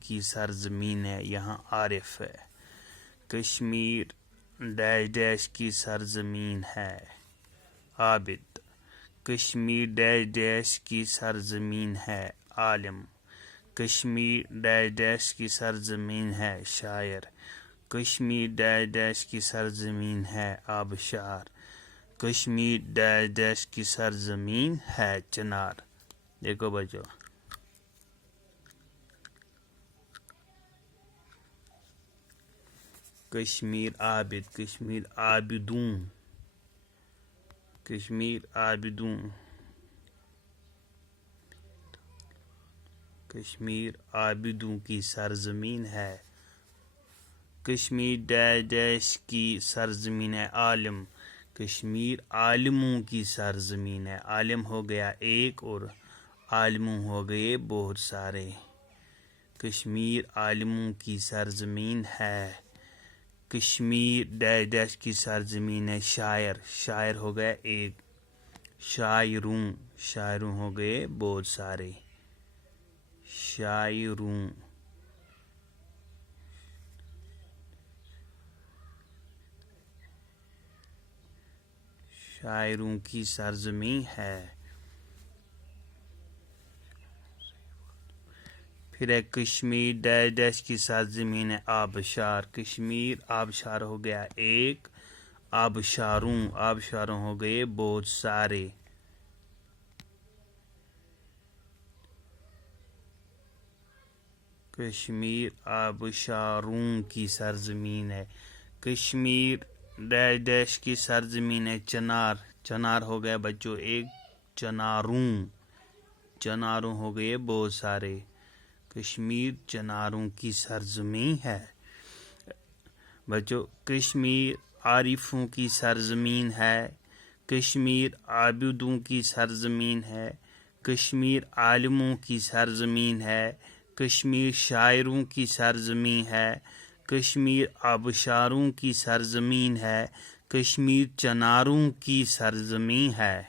کی سرزمین ہے، یہاں عارف ہے۔ کشمیر ڈیش ڈیش کی سرزمین ہے، عابد۔ کشمیر ڈیش ڈیش کی سرزمین ہے، عالم۔ کشمیر ڈیش ڈیش کی سرزمین ہے، شاعر۔ کشمیر ڈیش ڈیش کی سرزمین ہے، آبشار۔ کشمیر ڈیش ڈیش کی سرزمین ہے، چنار۔ دیکھو بچو، کشمیر عابد، کشمیر عابدوں، کشمیر عابدوں، کشمیر عابدوں کی سرزمین ہے۔ کشمیر ڈیش ڈیش کی سرزمین ہے، عالم۔ کشمیر عالموں کی سرزمین ہے، عالم ہو گیا ایک اور عالموں ہو گئے بہت سارے۔ کشمیر عالموں کی سرزمین ہے۔ کشمیر ڈیش ڈیش کی سرزمین ہے، شاعر۔ شاعر ہو گیا ایک، شاعروں، شاعروں ہو گئے بہت سارے، شاعروں۔ شاعروں کی سرزمین ہے۔ پھر ہے کشمیر ڈیش ڈیش کی سرزمین ہے، آبشار۔ کشمیر آبشار ہو گیا ایک، آبشاروں، آبشاروں ہو گئے بہت سارے۔ کشمیر آبشاروں کی سرزمین ہے۔ کشمیر ڈیش ڈیش کی سرزمین ہے، چنار۔ چنار ہو گیا بچوں ایک، چناروں، چناروں ہو گئے بہت سارے۔ کشمیر چناروں کی سرزمین ہے۔ بچوں، کشمیر عارفوں کی سرزمین ہے۔ کشمیر عابدوں کی سرزمین ہے۔ کشمیر عالموں کی سرزمین ہے۔ کشمیر شاعروں کی سرزمین ہے۔ کشمیر آبشاروں کی سرزمین ہے۔ کشمیر چناروں کی سرزمین ہے۔